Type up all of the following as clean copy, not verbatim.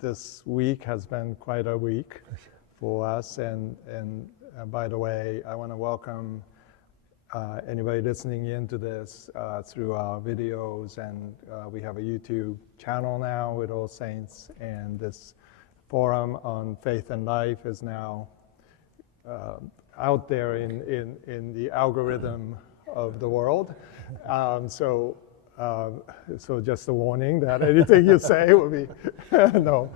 this week has been quite a week for us. And by the way, I want to welcome anybody listening into this through our videos. And we have a YouTube channel now with All Saints. And this forum on faith and life is now out there in the algorithm of the world. So just a warning that anything you say will be no.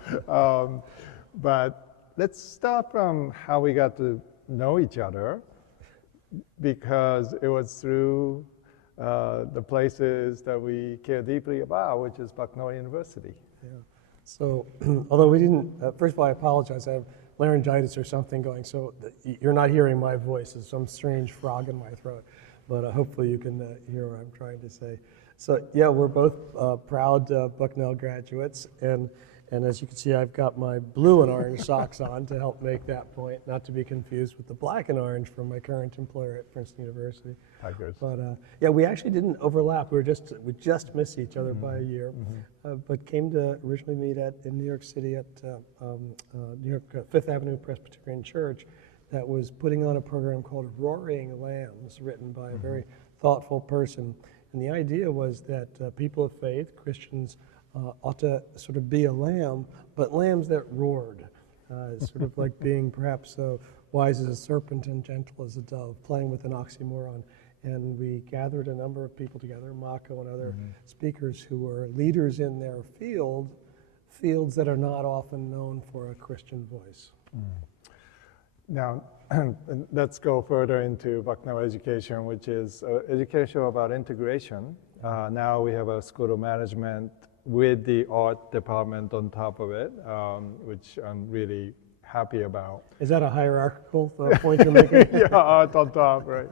But let's start from how we got to know each other, because it was through the places that we care deeply about, which is Bucknell University. Yeah. So, although we didn't, first of all, I apologize. I have laryngitis or something going, so you're not hearing my voice. There's some strange frog in my throat, but hopefully you can hear what I'm trying to say. So, yeah, we're both proud Bucknell graduates, and as you can see, I've got my blue and orange socks on to help make that point, not to be confused with the black and orange from my current employer at Princeton University. Tigers. But yeah, we actually didn't overlap. We just missed each other by a year, but came to originally meet in New York City at New York Fifth Avenue Presbyterian Church, that was putting on a program called Roaring Lambs, written by a very thoughtful person. And the idea was that people of faith, Christians, ought to sort of be a lamb, but lambs that roared, sort of like being perhaps wise as a serpent and gentle as a dove, playing with an oxymoron. And we gathered a number of people together, Mako and other speakers who were leaders in their fields that are not often known for a Christian voice. Now, let's go further into Bucknell education, which is education about integration. Now we have a School of Management with the art department on top of it, which I'm really happy about. Is that a hierarchical point you're making? Yeah, art on top, right.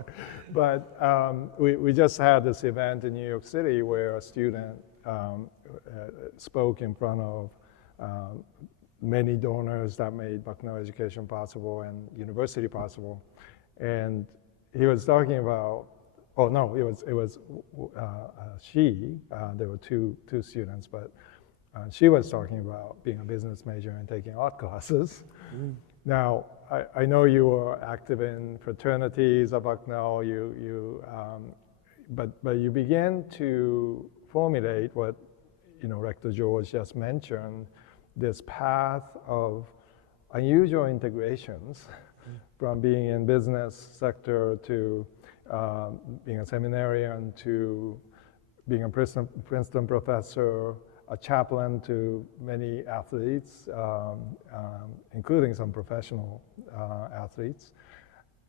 But we just had this event in New York City where a student spoke in front of many donors that made Bucknell education possible and university possible. And he was talking about, oh no, it was she, there were two students, but she was talking about being a business major and taking art classes. Now, I know you were active in fraternities at Bucknell, but you began to formulate what, Rector George just mentioned, this path of unusual integrations from being in business sector to being a seminarian to being a Princeton professor, a chaplain to many athletes, including some professional athletes.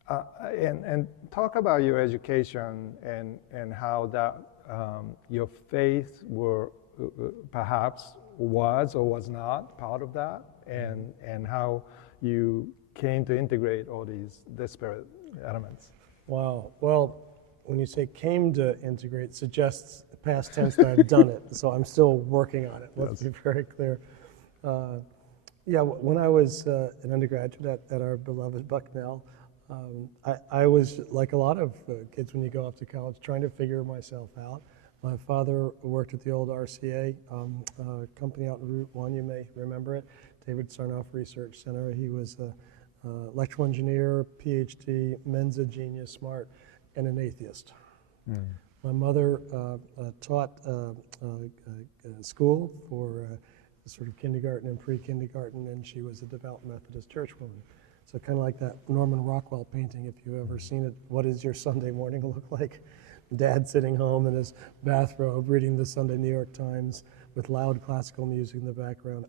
And talk about your education and how that your faith were perhaps was or was not part of that, and how you came to integrate all these disparate elements. Wow. Well, when you say came to integrate, it suggests past tense that I've done it, so I'm still working on it. Let's be very clear. Yeah, when I was an undergraduate at our beloved Bucknell, I was like a lot of kids when you go off to college, trying to figure myself out. My father worked at the old RCA company out in Route 1, you may remember it, David Sarnoff Research Center. He was a electrical engineer, Ph.D., Mensa genius, smart, and an atheist. My mother taught school for sort of kindergarten and pre-kindergarten, and she was a devout Methodist church woman. So kind of like that Norman Rockwell painting, if you've ever seen it, what does your Sunday morning look like? Dad sitting home in his bathrobe, reading the Sunday New York Times with loud classical music in the background,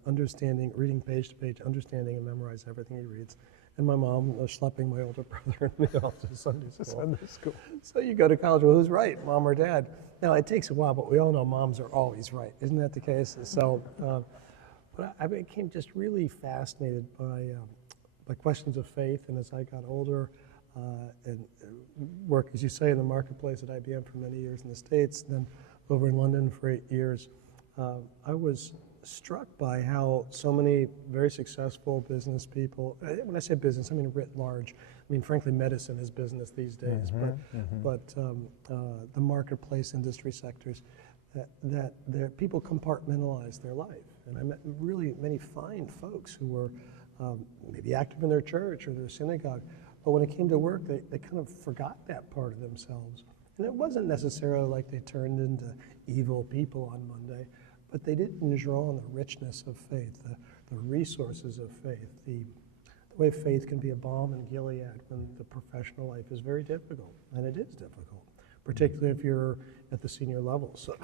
reading page to page, understanding and memorize everything he reads. And my mom schlepping my older brother and me off to Sunday school. So you go to college, well, who's right, mom or dad? Now, it takes a while, but we all know moms are always right. Isn't that the case? So, but I became just really fascinated by questions of faith, and as I got older, and work, as you say, in the marketplace at IBM for many years in the States, then over in London for 8 years, I was struck by how so many very successful business people, when I say business, I mean writ large. I mean, frankly, medicine is business these days, but the marketplace industry sectors, that people compartmentalize their life. And I met really many fine folks who were maybe active in their church or their synagogue, but when it came to work, they kind of forgot that part of themselves. And it wasn't necessarily like they turned into evil people on Monday, but they didn't draw on the richness of faith, the resources of faith, the way faith can be a balm in Gilead when the professional life is very difficult, and it is difficult, particularly if you're at the senior level. So,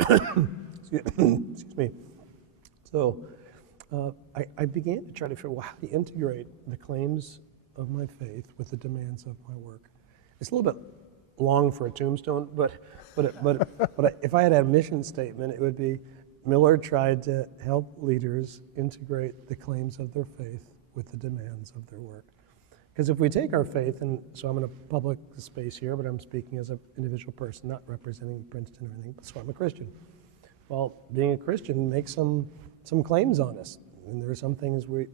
excuse me. So I began to try to figure out how to integrate the claims of my faith with the demands of my work. It's a little bit long for a tombstone, but if I had a mission statement, it would be Miller tried to help leaders integrate the claims of their faith with the demands of their work. Because if we take our faith, and so I'm in a public space here, but I'm speaking as an individual person, not representing Princeton or anything, so I'm a Christian. Well, being a Christian makes some claims on us. And there are some things we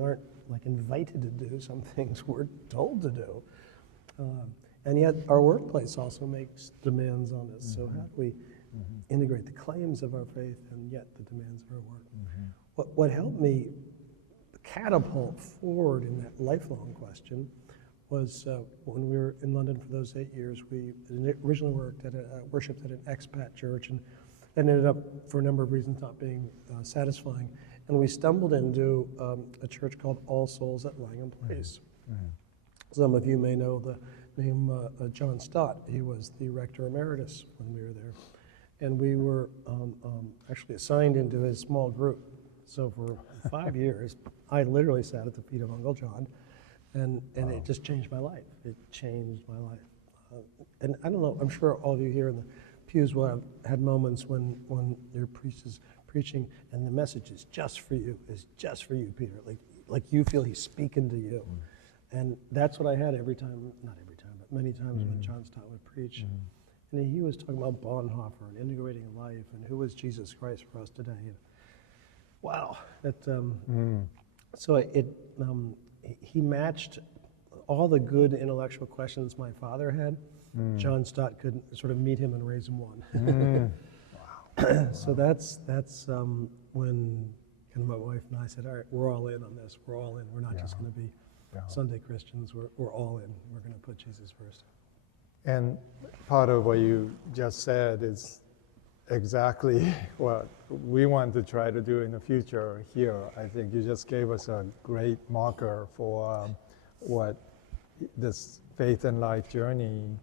aren't like invited to do, some things we're told to do. And yet our workplace also makes demands on us. So how do we integrate the claims of our faith and yet the demands of our work? What helped me catapult forward in that lifelong question was when we were in London for those 8 years, we originally worshipped at an expat church, and that ended up, for a number of reasons, not being satisfying. And we stumbled into a church called All Souls at Langham Place. Some of you may know the name John Stott. He was the rector emeritus when we were there. And we were actually assigned into his small group. So for 5 years, I literally sat at the feet of Uncle John, and it just changed my life. It changed my life. And I don't know, I'm sure all of you here in the pews will have had moments when your priest is preaching and the message is just for you, Peter. Like you feel he's speaking to you. And that's what I had every time, not every time, but many times when John Stott would preach. And he was talking about Bonhoeffer and integrating life and who is Jesus Christ for us today. And wow, so he matched all the good intellectual questions my father had. John Stott could sort of meet him and raise him one. So that's when kind of my wife and I said, all right, we're all in on this. We're all in. We're not just going to be Sunday Christians. We're all in. We're going to put Jesus first. And part of what you just said is exactly what we want to try to do in the future here. I think you just gave us a great marker for what this faith and life journey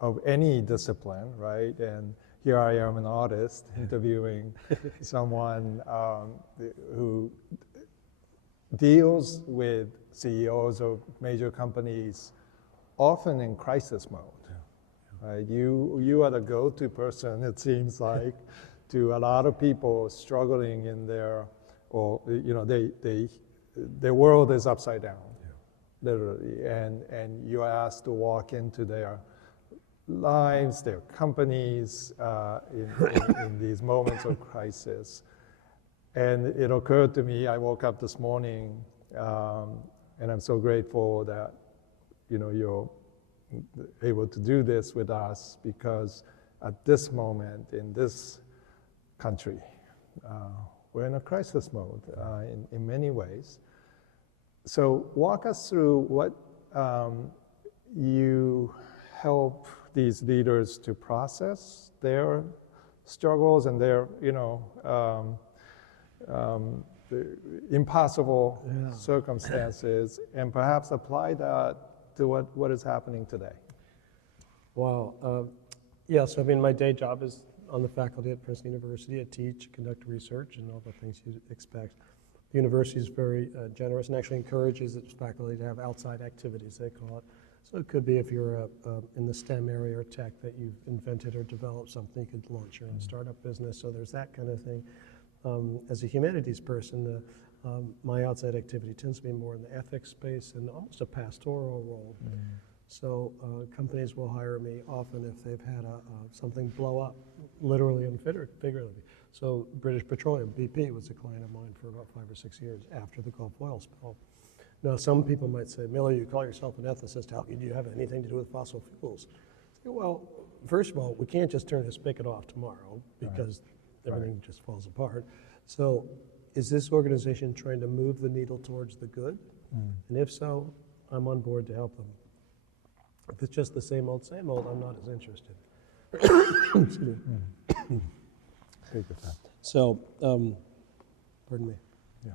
of any discipline, right? And here I am, an artist, interviewing someone who deals with CEOs of major companies, often in crisis mode. Right? You are the go-to person, it seems like, to a lot of people struggling in their, or their world is upside down, literally, and you are asked to walk into their lives, their companies, in these moments of crisis. And it occurred to me, I woke up this morning, and I'm so grateful that you're able to do this with us, because at this moment in this country, we're in a crisis mode in many ways. So walk us through what you help these leaders to process their struggles and their, the impossible circumstances, and perhaps apply that to what is happening today. Wow. So I mean, my day job is on the faculty at Princeton University. I teach, conduct research, and all the things you'd expect. The university is very generous and actually encourages its faculty to have outside activities, they call it. So it could be if you're in the STEM area or tech that you've invented or developed something, you could launch your own startup business. So there's that kind of thing. As a humanities person, my outside activity tends to be more in the ethics space and almost a pastoral role. So companies will hire me often if they've had something blow up, literally and figuratively. So British Petroleum, BP, was a client of mine for about 5 or 6 years after the Gulf oil spill. Now, some people might say, Miller, you call yourself an ethicist, how could you have anything to do with fossil fuels? Well, first of all, we can't just turn the spigot off tomorrow because everything just falls apart. So is this organization trying to move the needle towards the good? And if so, I'm on board to help them. If it's just the same old, I'm not as interested. Excuse me. Take your time. So, pardon me. Yeah.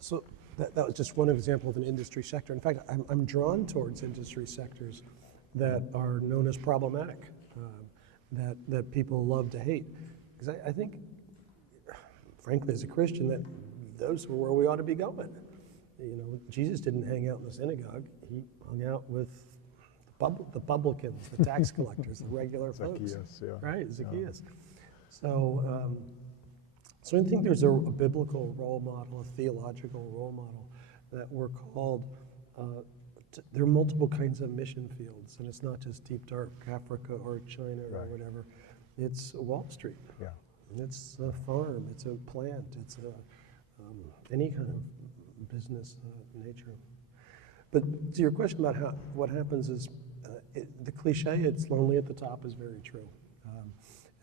So that was just one example of an industry sector. In fact, I'm drawn towards industry sectors that are known as problematic, that people love to hate. Because I think, frankly, as a Christian, that those are where we ought to be going. You know, Jesus didn't hang out in the synagogue. He hung out with the publicans, the tax collectors, the regular folks. Zacchaeus, yeah. Right, Zacchaeus. So, so I think there's a biblical role model, a theological role model that we're called. There are multiple kinds of mission fields, and it's not just deep dark Africa or China or whatever. It's Wall Street. Yeah. It's a farm. It's a plant. It's any kind of business nature. But to your question about what happens is the cliche, it's lonely at the top, is very true.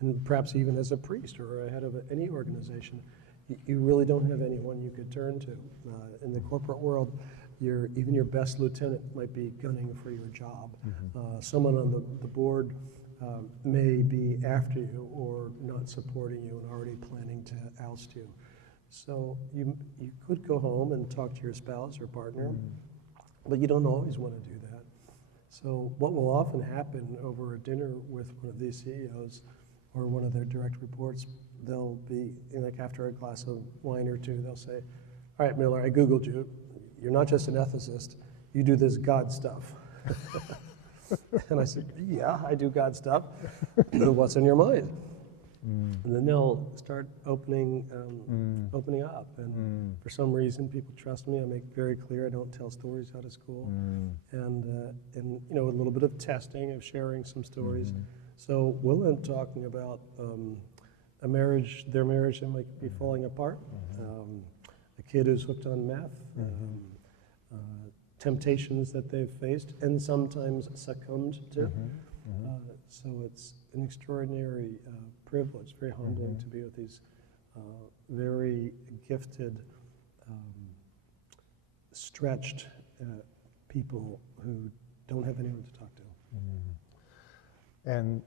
And perhaps even as a priest or a head of any organization, you really don't have anyone you could turn to. In the corporate world, even your best lieutenant might be gunning for your job. Someone on the board may be after you or not supporting you and already planning to oust you. So you could go home and talk to your spouse or partner, but you don't always want to do that. So what will often happen over a dinner with one of these CEOs or one of their direct reports, they'll be, like after a glass of wine or two, they'll say, all right, Miller, I Googled you. You're not just an ethicist. You do this God stuff. And I said, yeah, I do God stuff. What's on your mind? And then they'll start opening up. And for some reason, people trust me. I make very clear I don't tell stories out of school. And you know, a little bit of testing, of sharing some stories. So we'll end up talking about their marriage that might be falling apart, a kid who's hooked on meth, temptations that they've faced and sometimes succumbed to. So it's an extraordinary privilege, very humbling to be with these very gifted, stretched people who don't have anyone to talk to. And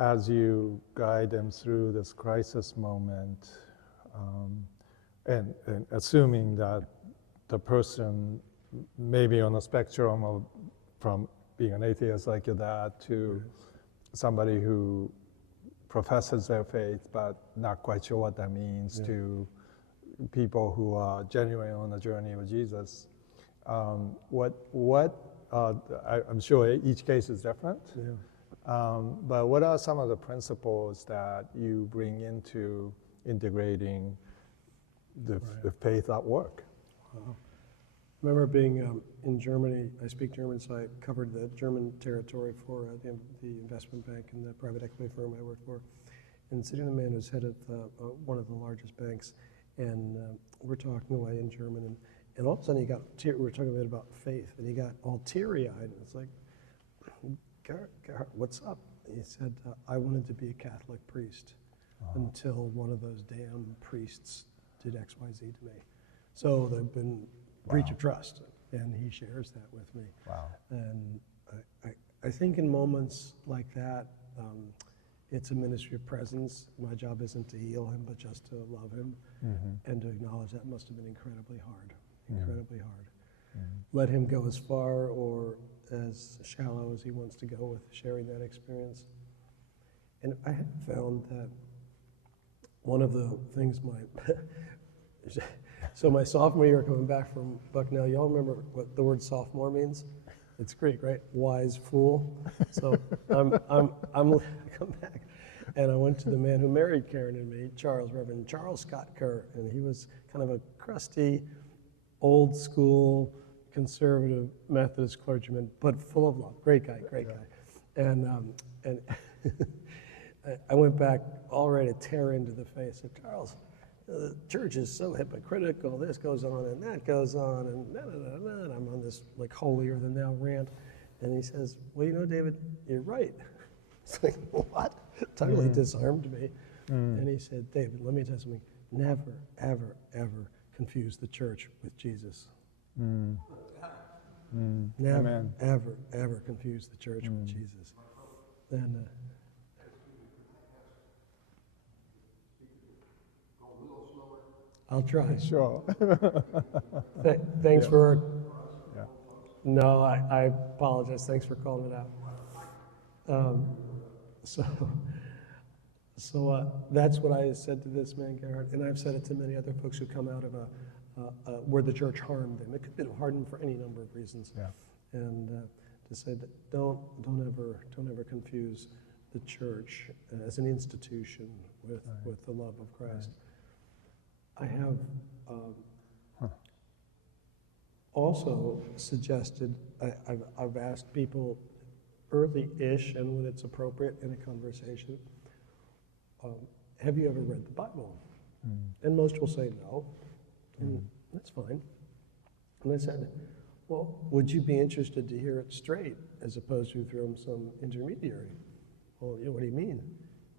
as you guide them through this crisis moment, and assuming that the person may be on a spectrum from being an atheist like your dad to somebody who professes their faith but not quite sure what that means, to people who are genuinely on a journey with Jesus. I'm sure each case is different. But what are some of the principles that you bring into integrating the faith at work? I remember being in Germany. I speak German, so I covered the German territory for the investment bank and the private equity firm I worked for. And sitting with a man who's head of one of the largest banks, and we're talking away in German, and all of a sudden we were talking a bit about faith, and he got all teary-eyed, and it's like, Gerhard, what's up? He said, I wanted to be a Catholic priest until one of those damn priests did X, Y, Z to me. So there've been breach of trust, and he shares that with me. And I think in moments like that, it's a ministry of presence. My job isn't to heal him, but just to love him and to acknowledge that must have been incredibly hard, incredibly hard. Let him go as far or as shallow as he wants to go with sharing that experience. And I have found that one of the things so my sophomore year coming back from Bucknell, y'all remember what the word sophomore means? It's Greek, right? Wise fool. So I'm come back, and I went to the man who married Karen and me, Reverend Charles Scott Kerr, and he was kind of a crusty, old school, conservative Methodist clergyman, but full of love. Great guy. And I went back all ready to tear into the face of Charles. The church is so hypocritical. This goes on and that goes on, and and I'm on this like holier than thou rant. And he says, well, you know, David, you're right. It's like, what? totally disarmed me. And he said, David, let me tell you something. Never, ever, ever confuse the church with Jesus. Never, Amen. ever, ever confuse the church with Jesus. And I'll try. Sure. Thanks for. Yeah. No, I apologize. Thanks for calling it out. So that's what I said to this man, Garrett, and I've said it to many other folks who come out of where the church harmed them. It could have been harmed for any number of reasons. Yeah. And to say that don't ever confuse the church as an institution with the love of Christ. I have also suggested, I've asked people early-ish and when it's appropriate in a conversation, have you ever read the Bible? And most will say no, and that's fine. And I said, well, would you be interested to hear it straight as opposed to through some intermediary? Well, what do you mean?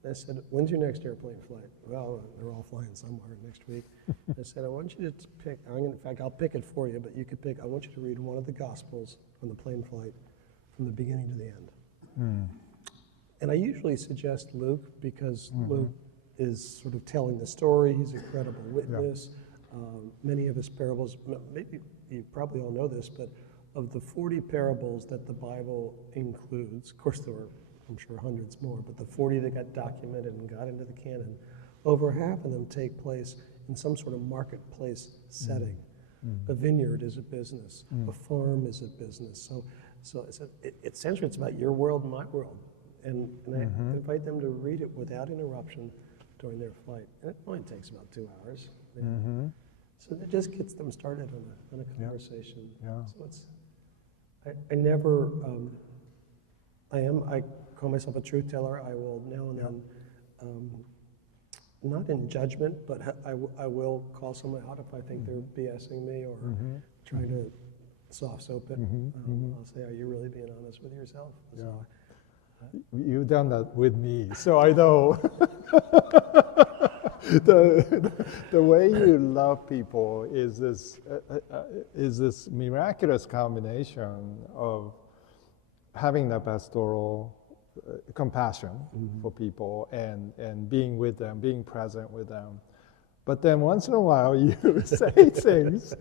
I said, when's your next airplane flight? Well, they're all flying somewhere next week. I said, I want you to pick, in fact, I'll pick it for you, but you could pick, I want you to read one of the Gospels on the plane flight from the beginning to the end. And I usually suggest Luke because Luke is sort of telling the story. He's a credible witness. Many of his parables, maybe you probably all know this, but of the 40 parables that the Bible includes, of course there were, I'm sure, hundreds more, but the 40 that got documented and got into the canon, over half of them take place in some sort of marketplace setting. A vineyard is a business. A farm is a business. So essentially it's about your world and my world. And I invite them to read it without interruption during their flight. And it only takes about 2 hours. So that just gets them started on a conversation. So it's, I never, I call myself a truth teller. I will now and then, not in judgment, but I will call someone out if I think they're BSing me or trying to soft soap it. I'll say, are you really being honest with yourself? So, you've done that with me, so I know. The way you love people is this miraculous combination of having that pastoral compassion for people and being with them, being present with them. But then once in a while you say things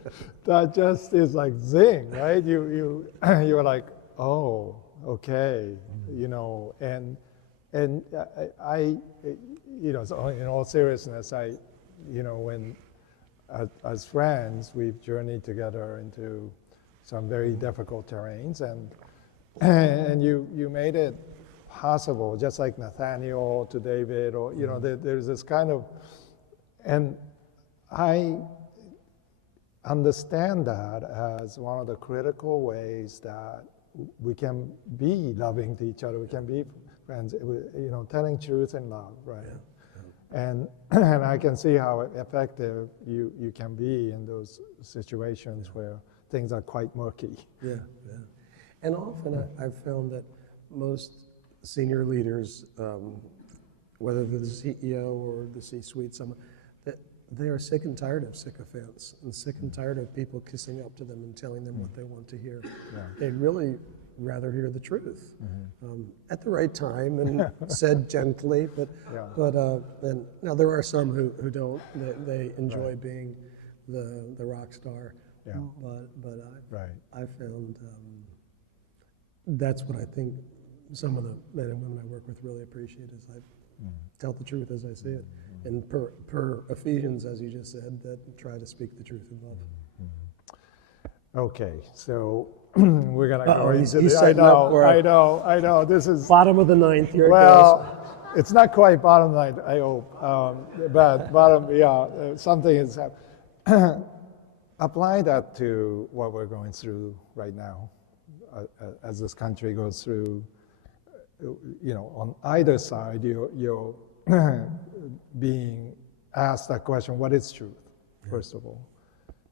that just is like zing, right? You're like, oh, okay, and I so in all seriousness, when as friends we've journeyed together into some very difficult terrains, and you made it possible, just like Nathaniel to David, or there's this kind of, and I understand that as one of the critical ways that we can be loving to each other, we can be friends, telling truth in love, right? And I can see how effective you can be in those situations where things are quite murky. And often I've found that most senior leaders, whether they're the CEO or the C-suite, that they are sick and tired of sycophants and sick and tired of people kissing up to them and telling them what they want to hear. They'd really rather hear the truth at the right time and said gently, but and now there are some who don't. They enjoy being the rock star. But I found that's what I think some of the men and women I work with really appreciate is I tell the truth as I see it. And per Ephesians, as you just said, that try to speak the truth in love. Okay, so we're gonna go into he's the. I setting know. This is bottom of the ninth. Here well, it's not quite bottom line, I hope, but bottom. Something is happening. Apply that to what we're going through right now, as this country goes through. On either side, you're being asked that question: what is truth? First of all,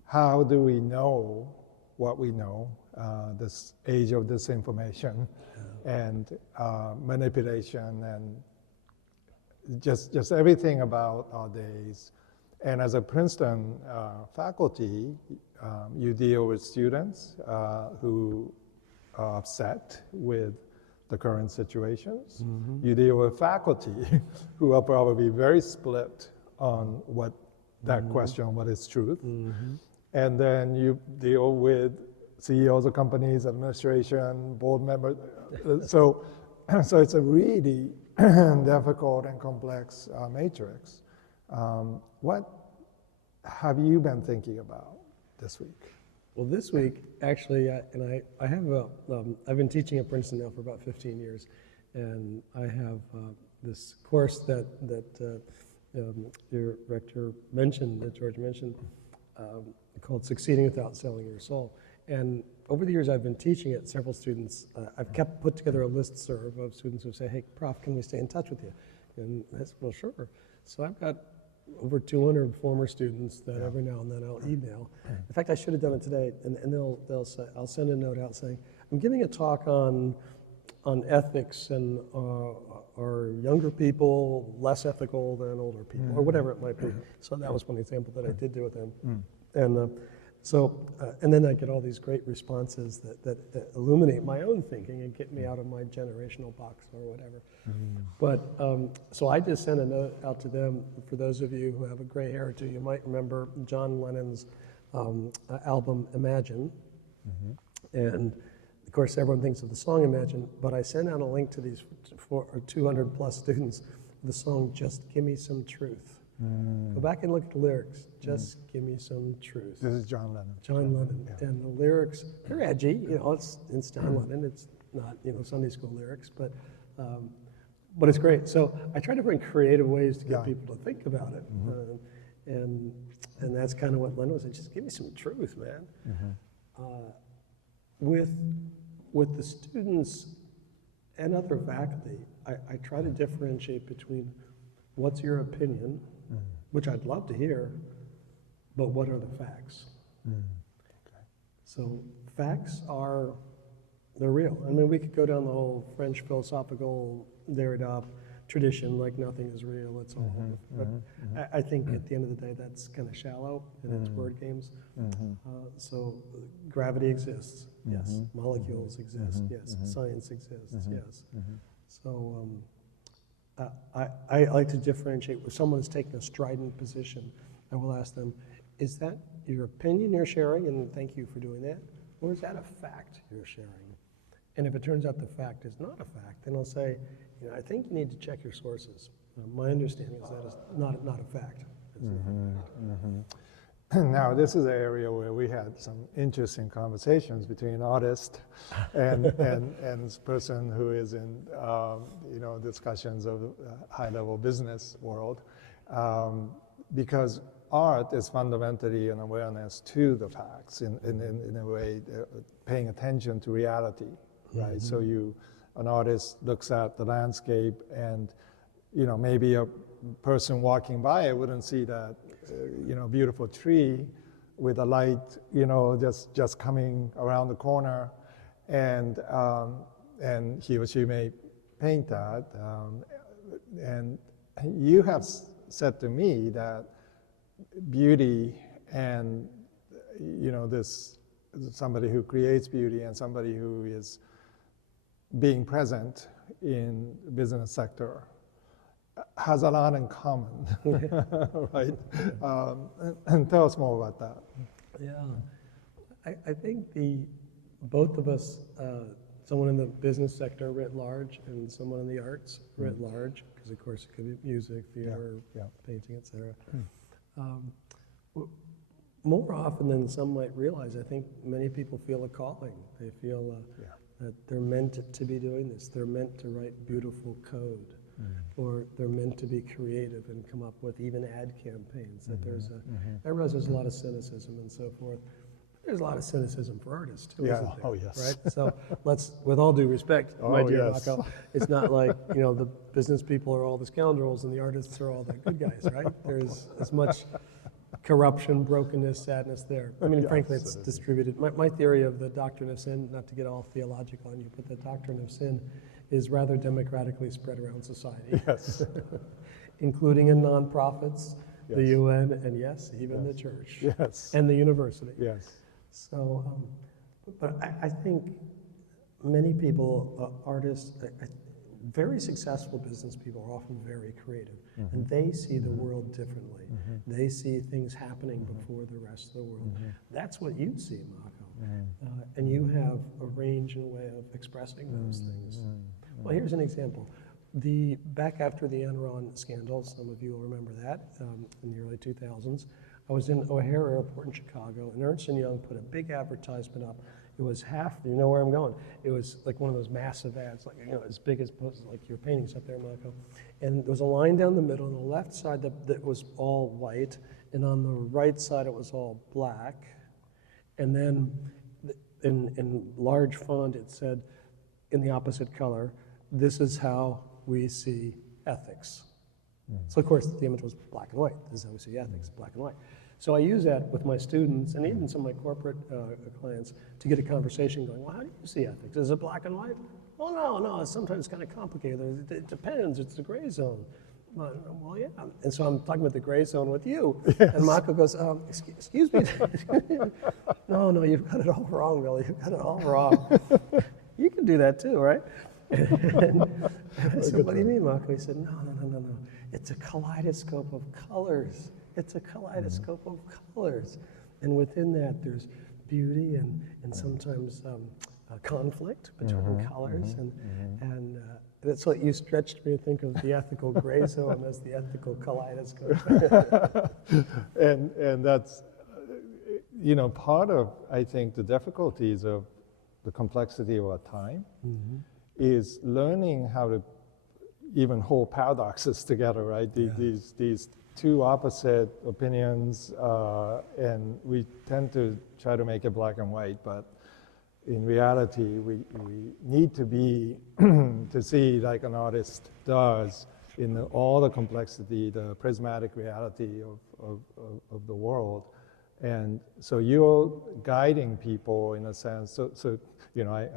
how do we know what we know? This age of disinformation and manipulation just everything about our days. And as a Princeton faculty, you deal with students who are upset with the current situations. You deal with faculty who are probably very split on what that question, what is truth. And then you deal with CEOs of companies, administration, board members. So it's a really difficult and complex matrix. What have you been thinking about this week? Well, this week, actually, I have I've been teaching at Princeton now for about 15 years, and I have this course that your rector mentioned, that George mentioned, called Succeeding Without Selling Your Soul. And over the years I've been teaching it, several students, I've put together a listserv of students who say, hey, Prof, can we stay in touch with you? And I said, well, sure. So I've got over 200 former students that every now and then I'll email. In fact, I should have done it today, and they'll say, I'll send a note out saying, I'm giving a talk on ethics and are younger people less ethical than older people, or whatever it might be. So that was one example that I did do with them. And and then I get all these great responses that illuminate my own thinking and get me out of my generational box or whatever. But so I just sent a note out to them. For those of you who have a gray hair or two, you might remember John Lennon's album Imagine. And of course, everyone thinks of the song Imagine, but I sent out a link to these 200 plus students, the song Just Give Me Some Truth. Go back and look at the lyrics. Just give me some truth. This is John Lennon. John Lennon. Yeah. And the lyrics, they're edgy. You know, it's John Lennon. It's not, Sunday school lyrics, but it's great. So I try to bring creative ways to get people to think about it. And that's kind of what Lennon was saying. Just give me some truth, man. With the students and other faculty, I try to differentiate between what's your opinion, which I'd love to hear, but what are the facts? So facts they're real. I mean, we could go down the whole French philosophical Derrida tradition, like nothing is real, it's all. But I think at the end of the day, that's kind of shallow, and it's word games. So gravity exists, yes. Molecules exist, yes. Science exists, yes. So I like to differentiate. When someone is taking a strident position, I will ask them, is that your opinion you're sharing, and thank you for doing that, or is that a fact you're sharing? And if it turns out the fact is not a fact, then I'll say, I think you need to check your sources. My understanding is that is not a fact. Now, this is an area where we had some interesting conversations between an artist and this person who is in discussions of the high-level business world, because art is fundamentally an awareness to the facts in a way, paying attention to reality, right? So an artist looks at the landscape, and maybe a person walking by it wouldn't see that beautiful tree with a light just coming around the corner, and he or she may paint that, and you have said to me that beauty and this somebody who creates beauty and somebody who is being present in the business sector has a lot in common, right? And tell us more about that. Yeah, I think both of us, someone in the business sector writ large and someone in the arts writ large, because of course it could be music, theater, painting, etc. More often than some might realize, I think many people feel a calling. They feel that they're meant to be doing this. They're meant to write beautiful code, or they're meant to be creative and come up with even ad campaigns. That I realize there's a lot of cynicism and so forth. But there's a lot of cynicism for artists too, isn't there? Oh yes. Right. So let's, with all due respect, my dear Rocco, it's not like the business people are all the scoundrels and the artists are all the good guys, right? There's as much corruption, brokenness, sadness there. I mean, frankly, it's distributed. My theory of the doctrine of sin, not to get all theological on you, but the doctrine of sin is rather democratically spread around society. Yes. including in nonprofits, the Yes. UN, and yes, even the Yes. church. Yes. And the university. Yes. So, but I think many people, artists, very successful business people are often very creative, and they see the world differently. They see things happening before the rest of the world. That's what you see, Mako. And you have a range and a way of expressing those things. Well, here's an example. Back after the Enron scandal, some of you will remember that, in the early 2000s, I was in O'Hare Airport in Chicago, and Ernst & Young put a big advertisement up. It was you know where I'm going. It was like one of those massive ads, like, you know, as big as like your paintings up there, Mako. And there was a line down the middle, on the left side that was all white, and on the right side it was all black. And then in large font it said, in the opposite color, "This is how we see ethics." So of course the image was black and white. This is how we see ethics, black and white. So I use that with my students and even some of my corporate clients to get a conversation going. Well, how do you see ethics? Is it black and white? Well, no, it's sometimes kind of complicated. It depends, it's the gray zone. Well, yeah. And so I'm talking about the gray zone with you. Yes. And Mako goes, excuse me. No, you've got it all wrong, Billy. You've got it all wrong. You can do that too, right? And I said, what do you mean, Mako? He said, no. It's a kaleidoscope of colors. It's a kaleidoscope of colors. And within that, there's beauty and sometimes conflict between colors. And that's what you stretched me to think of the ethical gray zone as the ethical kaleidoscope. and that's, you know, part of, I think, the difficulties of the complexity of our time is learning how to even hold paradoxes together, right? These two opposite opinions, and we tend to try to make it black and white, but in reality, we need to be, to see like an artist does in all the complexity, the prismatic reality of the world. And so you're guiding people in a sense, so you know,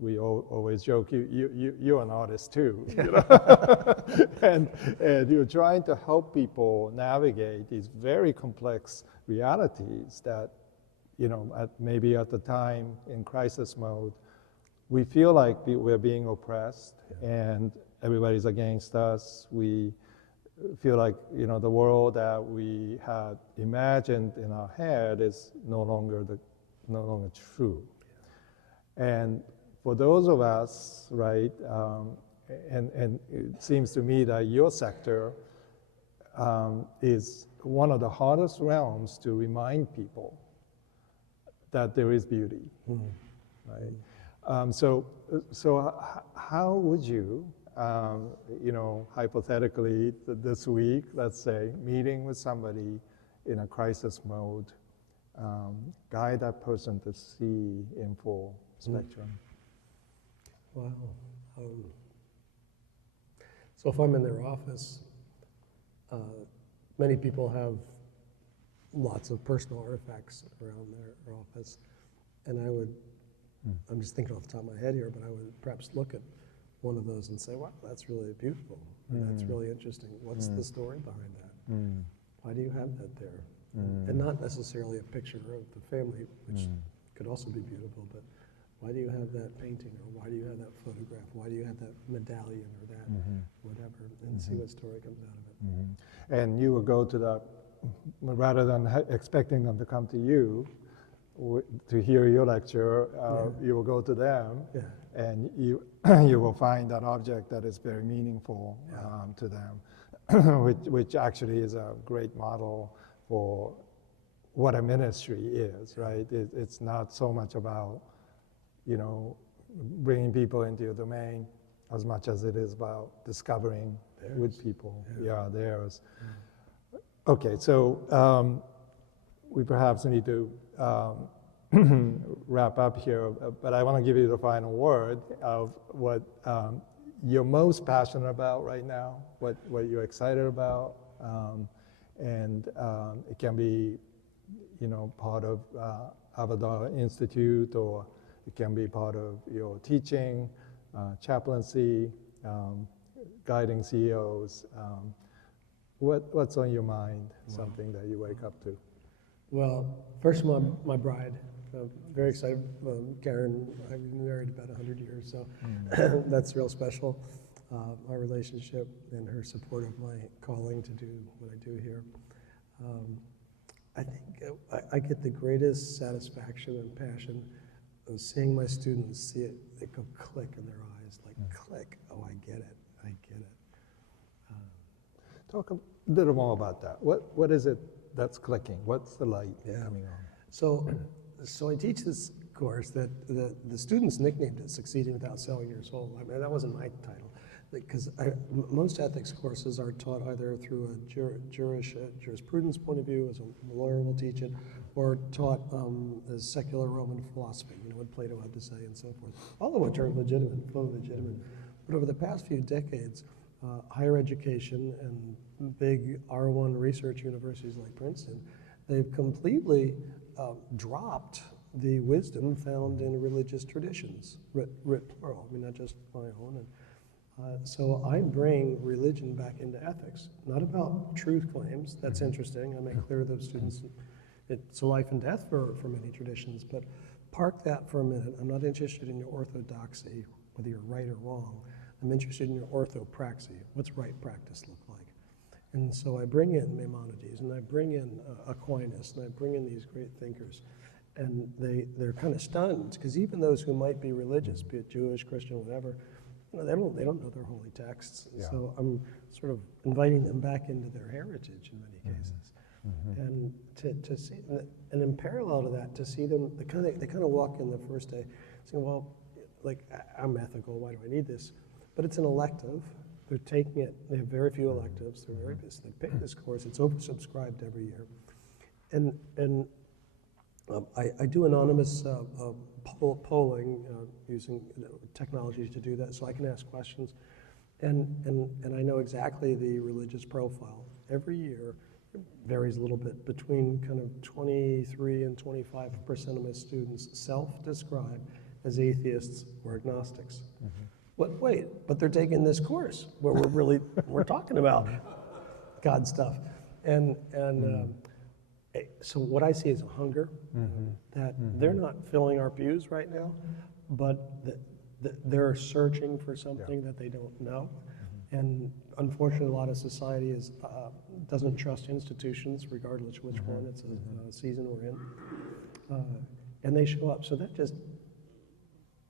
we always joke, you're an artist too, you know? and you're trying to help people navigate these very complex realities that, you know, maybe at the time in crisis mode, we feel like we're being oppressed and everybody's against us. We feel like, you know, the world that we had imagined in our head is no longer true. And for those of us, right, and it seems to me that your sector is one of the hardest realms to remind people that there is beauty, right? So how would you, you know, hypothetically this week, let's say, meeting with somebody in a crisis mode, guide that person to see in full spectrum? Wow. So if I'm in their office, many people have lots of personal artifacts around their office, and I would, I'm just thinking off the top of my head here, but I would perhaps look at one of those and say, wow, that's really beautiful. That's really interesting. What's the story behind that? Why do you have that there? And not necessarily a picture of the family, which could also be beautiful, but why do you have that painting, or why do you have that photograph? Why do you have that medallion or that whatever, and see what story comes out of it. And you will go to that, rather than expecting them to come to you to hear your lecture, you will go to them, and you will find that object that is very meaningful to them, which actually is a great model for what a ministry is, right? It's not so much about, you know, bringing people into your domain as much as it is about discovering with people, theirs. Okay, so we perhaps need to wrap up here, but I want to give you the final word of what you're most passionate about right now, what you're excited about, and it can be, you know, part of Avadar Institute, or it can be part of your teaching, chaplaincy, guiding CEOs. What's on your mind? Something that you wake up to? Well, first of all, my bride. I'm very excited. Karen, I've been married about 100 years, so that's real special. Our relationship and her support of my calling to do what I do here. I think I get the greatest satisfaction and passion of seeing my students see it. They go click in their eyes, like click. Oh, I get it. I get it. Talk a little more about that. What is it that's clicking? What's the light coming on? So I teach this course that the students nicknamed it "Succeeding Without Selling Your Soul." I mean, that wasn't my title, because most ethics courses are taught either through a jurisprudence point of view, as a lawyer will teach it, or taught as secular Roman philosophy, what Plato had to say and so forth, all of which are legitimate, fully legitimate. But over the past few decades, higher education and big R1 research universities like Princeton, they've completely dropped the wisdom found in religious traditions, writ plural, not just my own. And so I bring religion back into ethics, not about truth claims. That's interesting. I make clear to those students it's a life and death for many traditions, but park that for a minute. I'm not interested in your orthodoxy, whether you're right or wrong. I'm interested in your orthopraxy. What's right practice look like? And so I bring in Maimonides, and I bring in Aquinas, and I bring in these great thinkers. And they're kind of stunned, because even those who might be religious, be it Jewish, Christian, whatever, they don't know their holy texts. Yeah. So I'm sort of inviting them back into their heritage in many cases. And to see, and in parallel to that, to see them, they kind of walk in the first day saying, well, like, I'm ethical, why do I need this? But it's an elective. They're taking it, they have very few electives, they're very busy. They pick this course, it's oversubscribed every year. And I do anonymous polling using technology to do that, so I can ask questions. And I know exactly the religious profile. Every year, it varies a little bit, between kind of 23 and 25% of my students self-describe as atheists or agnostics. But they're taking this course where we're talking about God stuff. So what I see is a hunger that they're not filling our pews right now, but they're searching for something that they don't know. And unfortunately, a lot of society doesn't trust institutions, regardless which one. It's a season we're in. And they show up. So that just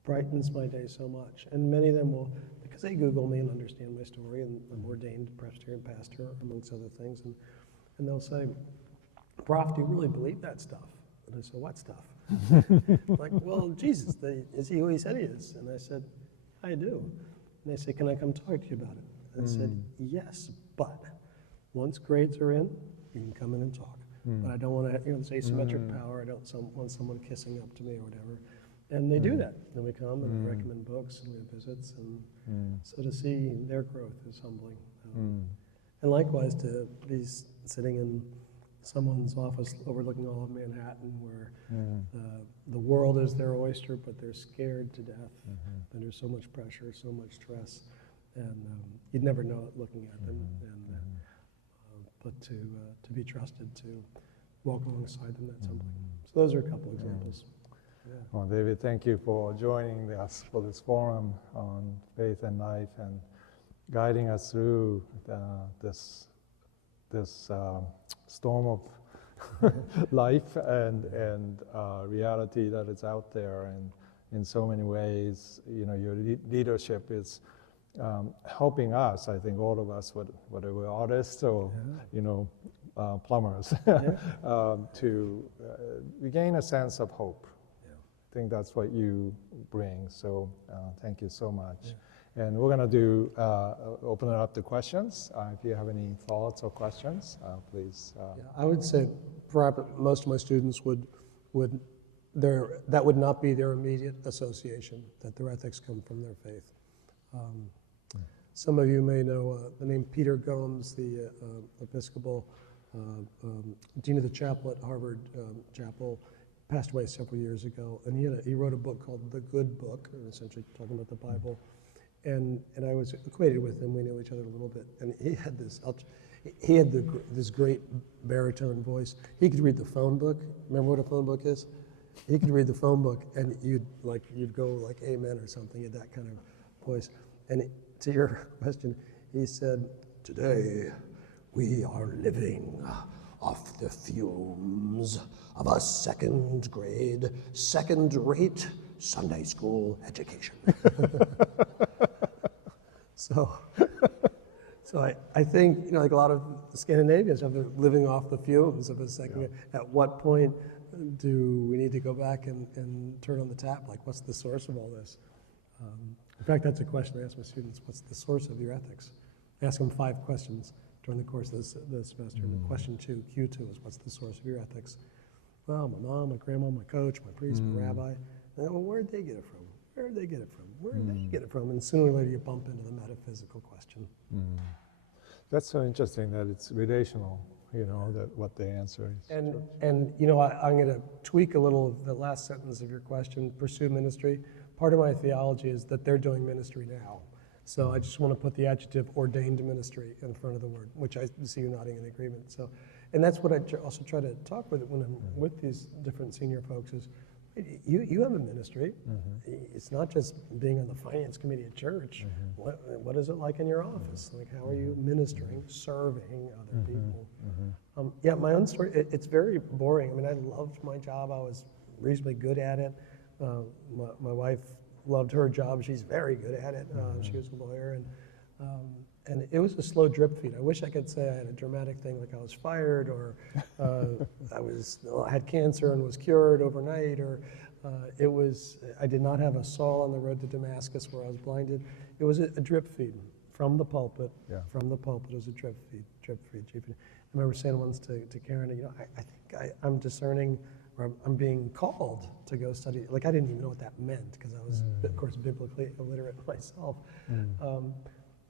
brightens my day so much. And many of them will, because they Google me and understand my story, and I'm ordained Presbyterian pastor, amongst other things, and they'll say, Prof, do you really believe that stuff? And I said, what stuff? Like, well, Jesus, is he who he said he is? And I said, I do. And they say, can I come talk to you about it? And I said, yes, but once grades are in, you can come in and talk. But I don't want to, this asymmetric power, I don't want someone kissing up to me or whatever. And they do that. Then we come and recommend books and we have visits. And so to see their growth is humbling. And likewise, to be sitting in someone's office overlooking all of Manhattan where the world is their oyster, but they're scared to death. And there's so much pressure, so much stress. And you'd never know it looking at them. But to be trusted to walk alongside them, that's humbling. So those are a couple examples. Yeah. Well, David, thank you for joining us for this forum on faith and life and guiding us through this storm of life and reality that is out there. And in so many ways, your leadership is helping us, I think all of us, whether we're artists or, plumbers, to regain a sense of hope. I think that's what you bring. So thank you so much. Yeah. And we're going to open it up to questions. If you have any thoughts or questions, please. I would say perhaps most of my students that would not be their immediate association, that their ethics come from their faith. Some of you may know the name Peter Gomes, the Episcopal Dean of the Chapel at Harvard Chapel, passed away several years ago, and he wrote a book called The Good Book, essentially talking about the Bible, and I was acquainted with him. We knew each other a little bit, and he had this. He had this great baritone voice. He could read the phone book. Remember what a phone book is? He could read the phone book, and you'd go like amen or something. He had that kind of voice. And to your question, he said, "Today we are living off the fumes of a second-rate Sunday school education." So I think, like a lot of Scandinavians, they're living off the fumes of a second. Yeah. At what point do we need to go back and turn on the tap? Like, what's the source of all this? In fact, that's a question I ask my students. What's the source of your ethics? I ask them 5 questions during the course of the semester. And question 2, Q2, is what's the source of your ethics? Well, my mom, my grandma, my coach, my priest, my rabbi. And well, where'd they get it from? Where did they get it from? Where did they get it from? And sooner or later you bump into the metaphysical question. That's so interesting that it's relational, that what the answer is. And I'm going to tweak a little of the last sentence of your question, pursue ministry. Part of my theology is that they're doing ministry now. So I just want to put the adjective ordained ministry in front of the word, which I see you nodding in agreement. So, and that's what I also try to talk with when I'm with these different senior folks is, you have a ministry. It's not just being on the finance committee at church. What is it like in your office? Like, how are you ministering, serving other people? Yeah, my own story, it's very boring. I mean, I loved my job. I was reasonably good at it. My wife loved her job. She's very good at it. She was a lawyer, and it was a slow drip feed. I wish I could say I had a dramatic thing, like I was fired, or I had cancer and was cured overnight, or I did not have a Saul on the road to Damascus where I was blinded. It was a drip feed from the pulpit. Yeah. From the pulpit, it was a drip feed. I remember saying once to Karen, I think I'm discerning, or I'm being called to go study. Like, I didn't even know what that meant because I was, of course, biblically illiterate myself.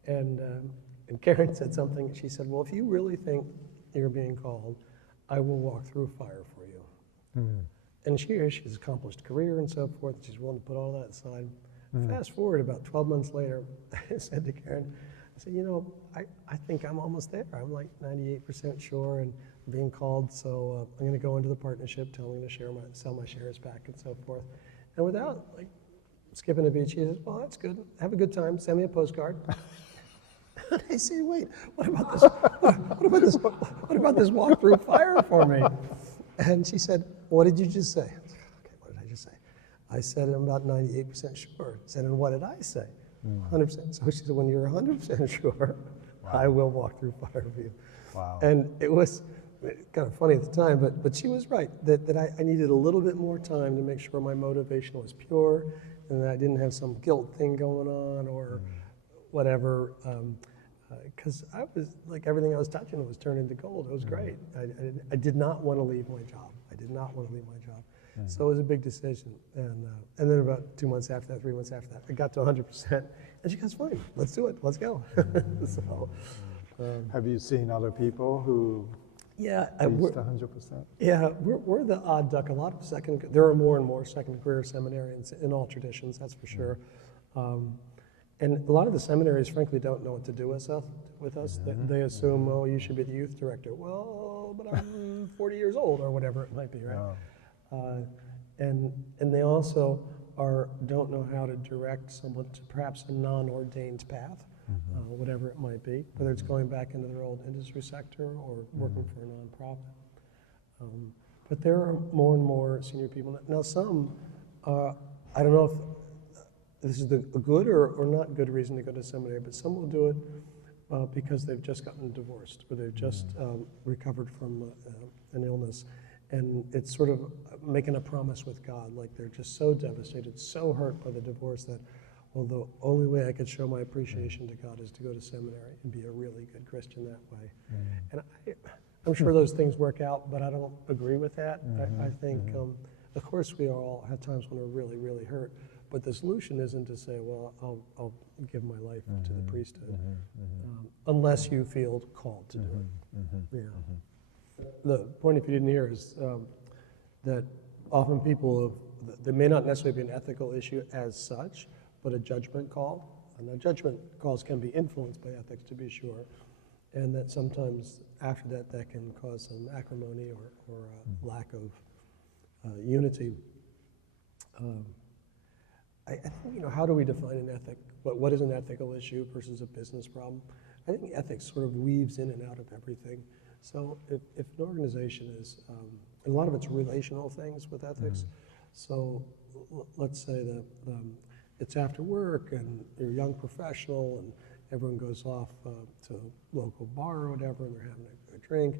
And Karen said something. She said, "Well, if you really think you're being called, I will walk through fire for you." And she's accomplished career and so forth. She's willing to put all that aside. Fast forward about 12 months later, I said to Karen, I said, I think I'm almost there. I'm like 98% sure and being called, so I'm going to go into the partnership, telling them to sell my shares back and so forth. And without skipping a beat, she says, "Well, that's good. Have a good time. Send me a postcard." And I say, "Wait, what about this? What about this walk through fire for me?" And she said, "What did you just say?" I was like, "Okay, what did I just say?" I said, "I'm about 98% sure." I said, "And what did I say?" 100%. So she said, "When you're 100% sure, I will walk through fire for you." Wow. And it was kind of funny at the time, but she was right, that I needed a little bit more time to make sure my motivation was pure and that I didn't have some guilt thing going on or whatever. Because I was, like, everything I was touching was turned into gold. It was great. I did not want to leave my job. So it was a big decision. And then about 2 months after that, 3 months after that, I got to 100%. And she goes, "Fine, let's do it. Let's go." So, have you seen other people who reached 100%? Yeah, we're the odd duck. A lot of there are more and more second career seminarians in all traditions, that's for sure. And a lot of the seminaries, frankly, don't know what to do with us. They assume, "Oh, you should be the youth director." Well, but I'm 40 years old, or whatever it might be, right? And they also don't know how to direct someone to perhaps a non-ordained path, whatever it might be, whether it's going back into their old industry sector or working for a nonprofit. But there are more and more senior people. Now some, I don't know if this is a good or not good reason to go to seminary, but some will do it because they've just gotten divorced or they've just recovered from an illness. And it's sort of making a promise with God, like they're just so devastated, so hurt by the divorce that, well, the only way I could show my appreciation to God is to go to seminary and be a really good Christian that way. And I'm sure those things work out, but I don't agree with that. I think, of course, we all have times when we're really, really hurt, but the solution isn't to say, well, I'll give my life to the priesthood, unless you feel called to do it. The point, if you didn't hear, is that often people, there may not necessarily be an ethical issue as such, but a judgment call. And the judgment calls can be influenced by ethics, to be sure. and that sometimes after that, that can cause some acrimony or lack of unity. I think, how do we define an ethic? What is an ethical issue versus a business problem? I think ethics sort of weaves in and out of everything. So if an organization is, and a lot of it's relational things with ethics. So let's say that it's after work and you're a young professional and everyone goes off to a local bar or whatever and they're having a drink,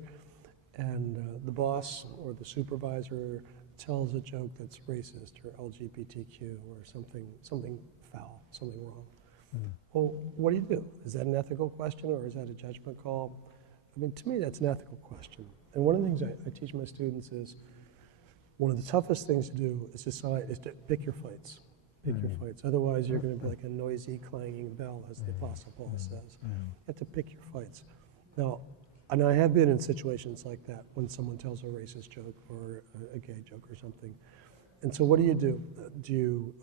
and the boss or the supervisor tells a joke that's racist or LGBTQ or something foul, something wrong. Well, what do you do? Is that an ethical question or is that a judgment call? I mean, to me, that's an ethical question. And one of the things I teach my students is one of the toughest things to do is to pick your fights. Pick your fights. Otherwise, you're going to be like a noisy, clanging bell, as the Apostle Paul says. You have to pick your fights. Now, and I have been in situations like that when someone tells a racist joke or a gay joke or something. And so what do? Do you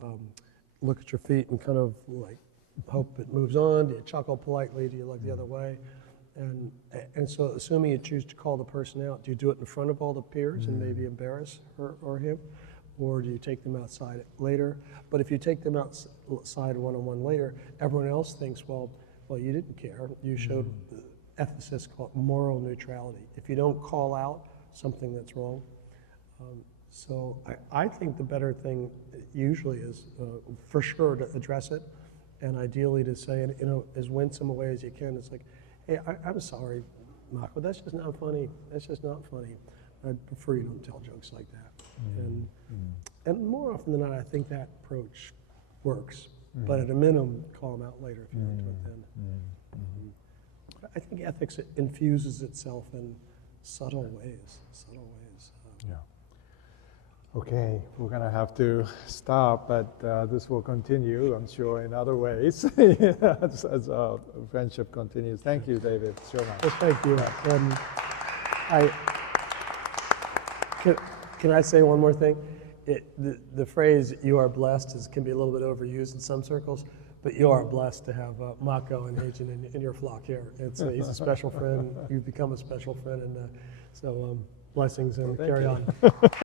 look at your feet and kind of like hope it moves on? Do you chuckle politely? Do you look the other way? And so assuming you choose to call the person out, do you do it in front of all the peers and maybe embarrass her or him? Or do you take them outside later? But if you take them outside one-on-one later, everyone else thinks, well, you didn't care. You showed, ethicists call it moral neutrality. If you don't call out something that's wrong. So I think the better thing usually is, for sure, to address it, and ideally to say, as winsome a way as you can. It's like, hey, I'm sorry, Marco, that's just not funny. That's just not funny. I'd prefer you don't tell jokes like that. And more often than not, I think that approach works. But at a minimum, call them out later if you don't do it then. I think ethics infuses itself in subtle ways. Yeah. Okay, we're going to have to stop, but this will continue, I'm sure, in other ways as our friendship continues. Thank you, David, so much. Well, thank you. Can I say one more thing? The phrase "you are blessed" can be a little bit overused in some circles, but you are blessed to have Mako and Hagen in your flock here. He's a special friend. You've become a special friend, and so blessings and carry on.